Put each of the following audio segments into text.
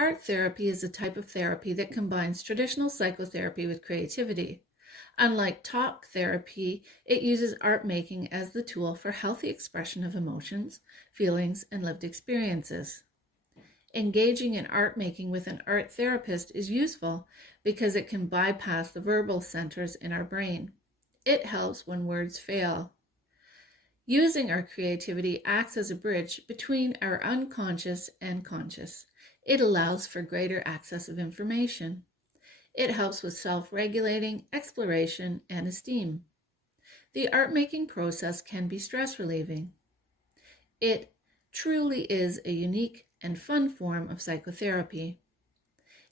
Art therapy is a type of therapy that combines traditional psychotherapy with creativity. Unlike talk therapy, it uses art making as the tool for healthy expression of emotions, feelings, and lived experiences. Engaging in art making with an art therapist is useful because it can bypass the verbal centers in our brain. It helps when words fail. Using our creativity acts as a bridge between our unconscious and conscious. It allows for greater access of information. It helps with self-regulating, exploration, and esteem. The art-making process can be stress-relieving. It truly is a unique and fun form of psychotherapy.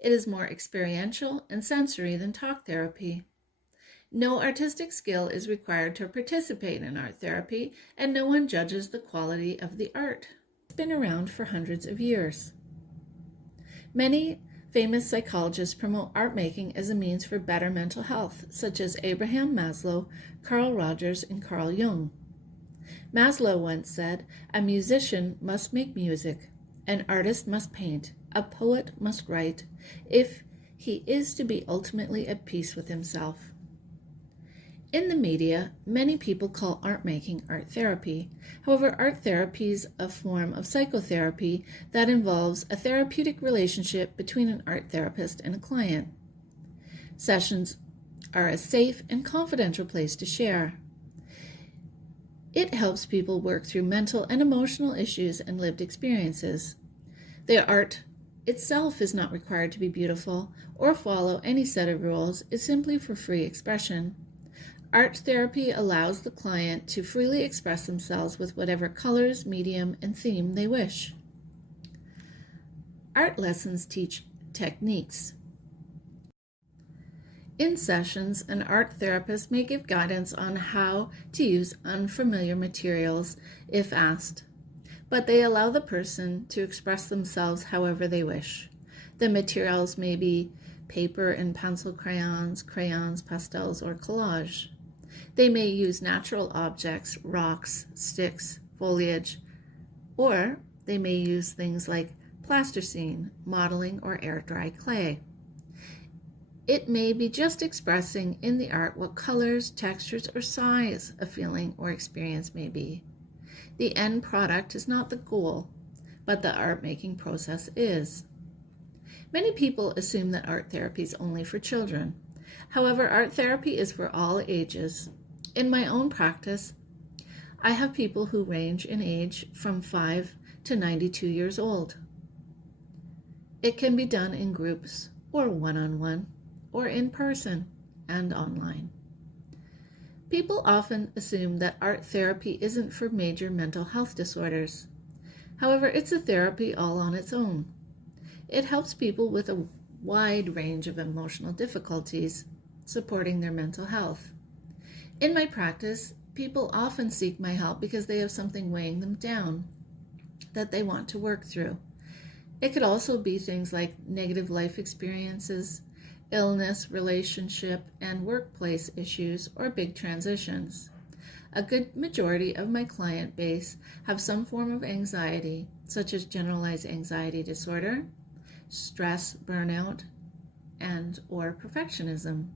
It is more experiential and sensory than talk therapy. No artistic skill is required to participate in art therapy, and no one judges the quality of the art. It's been around for hundreds of years. Many famous psychologists promote art making as a means for better mental health, such as Abraham Maslow, Carl Rogers, and Carl Jung. Maslow once said, "A musician must make music, an artist must paint, a poet must write, if he is to be ultimately at peace with himself." In the media, many people call art making art therapy. However, art therapy is a form of psychotherapy that involves a therapeutic relationship between an art therapist and a client. Sessions are a safe and confidential place to share. It helps people work through mental and emotional issues and lived experiences. The art itself is not required to be beautiful or follow any set of rules. It's simply for free expression. Art therapy allows the client to freely express themselves with whatever colors, medium, and theme they wish. Art lessons teach techniques. In sessions, an art therapist may give guidance on how to use unfamiliar materials if asked, but they allow the person to express themselves however they wish. The materials may be paper and pencil crayons, pastels, or collage. They may use natural objects, rocks, sticks, foliage, or they may use things like plasticine, modeling, or air-dry clay. It may be just expressing in the art what colors, textures, or size a feeling or experience may be. The end product is not the goal, but the art-making process is. Many people assume that art therapy is only for children. However, art therapy is for all ages. In my own practice, I have people who range in age from 5 to 92 years old. It can be done in groups or one-on-one or in person and online. People often assume that art therapy isn't for major mental health disorders. However, it's a therapy all on its own. It helps people with a wide range of emotional difficulties, supporting their mental health. In my practice, people often seek my help because they have something weighing them down that they want to work through. It could also be things like negative life experiences, illness, relationship, and workplace issues, or big transitions. A good majority of my client base have some form of anxiety, such as generalized anxiety disorder, stress, burnout, and or perfectionism.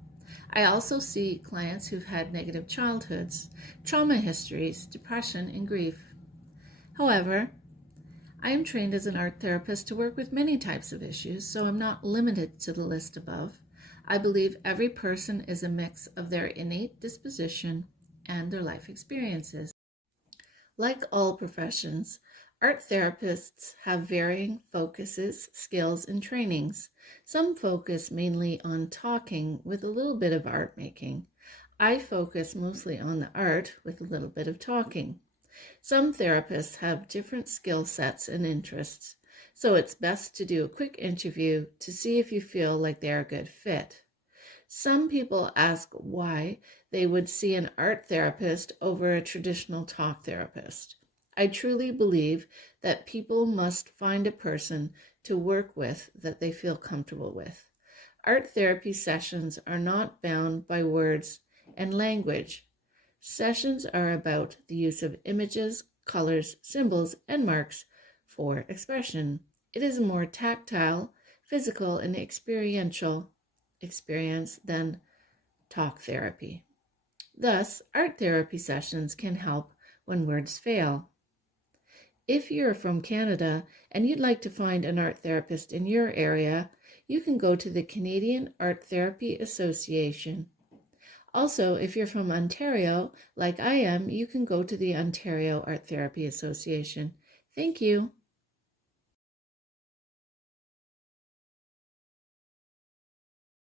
I also see clients who've had negative childhoods, trauma histories, depression, and grief. However, I am trained as an art therapist to work with many types of issues, so I'm not limited to the list above. I believe every person is a mix of their innate disposition and their life experiences. Like all professions, art therapists have varying focuses, skills, and trainings. Some focus mainly on talking with a little bit of art making. I focus mostly on the art with a little bit of talking. Some therapists have different skill sets and interests, so it's best to do a quick interview to see if you feel like they're a good fit. Some people ask why they would see an art therapist over a traditional talk therapist. I truly believe that people must find a person to work with that they feel comfortable with. Art therapy sessions are not bound by words and language. Sessions are about the use of images, colors, symbols, and marks for expression. It is more tactile physical and experiential experience than talk therapy. Thus, art therapy sessions can help when words fail. If you're from Canada and you'd like to find an art therapist in your area, you can go to the Canadian Art Therapy Association. Also, if you're from Ontario, like I am, you can go to the Ontario Art Therapy Association. Thank you.